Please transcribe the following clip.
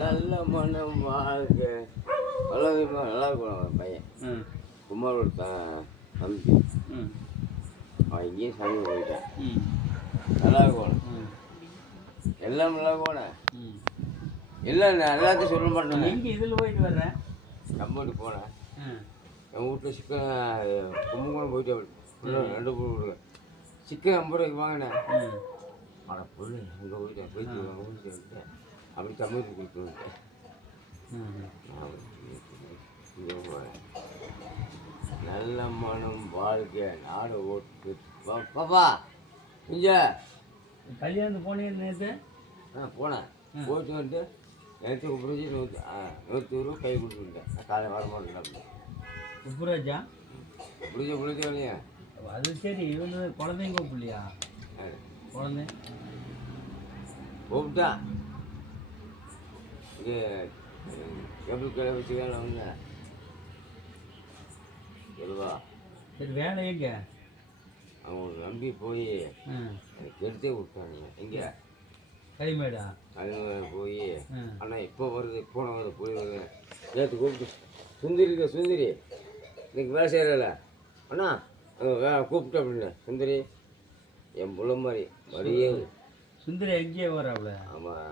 நல்ல மனம் வாழ்க்கை வளர்ந்து நல்லா இருக்கும் அவன் பையன் குமாரோட தம்பி அவன் இங்கேயும் சாமி போயிட்டான் நல்லா இருக்கும் எல்லாம் நல்லா போனேன் இல்லை நான் எல்லாத்தையும் சொல்ல மாட்டேன் இங்கே இதில் போயிட்டு வர்றேன் கம்பெனி போனேன் என் வீட்டில் சிக்கன் கும்பகோணம் போயிட்டு ரெண்டு பொருள் சிக்கன் 50 ரூபாய்க்கு வாங்கினேன் ஆனால் பொருள் அங்கே போயிட்டேன் போயிட்டு அப்படி தமிழுக்கு கொடுத்துருந்தேன் நல்ல மனம் வாழ்க்கை நாடு ஓட்டு பாப்பா இங்கே கல்யாணத்துக்கு போனீங்க நேற்று போனேன் போயிட்டு வந்துட்டு நேற்று உப்புரஜி 100 ரூபா கை கொடுத்துருந்தேன் காலை வர மாட்டேன் உப்புராஜா புரிஞ்ச இல்லையா அது சரி இவனு குழந்தைங்க கூப்பிடலையா குழந்தை கூப்பிட்டா இங்கே எப்படி கடை வச்சு வேலை வந்து சொல்லுவா சரி வேலை எங்க அவங்க நம்பி போய் எனக்கு எடுத்தே விட்டானுங்க எங்கே கைமேடா அது போய் ஆனால் இப்போ வருது போன வருது போய் வருது நேற்று கூப்பிட்டு சுந்தரி இன்னைக்கு வேலை செய்யல அண்ணா கூப்பிட்டு அப்படின்னு சுந்தரி என் புள்ள மாதிரி மரியே சுந்தரி எங்கேயே வர அவ்வளோ ஆமாம்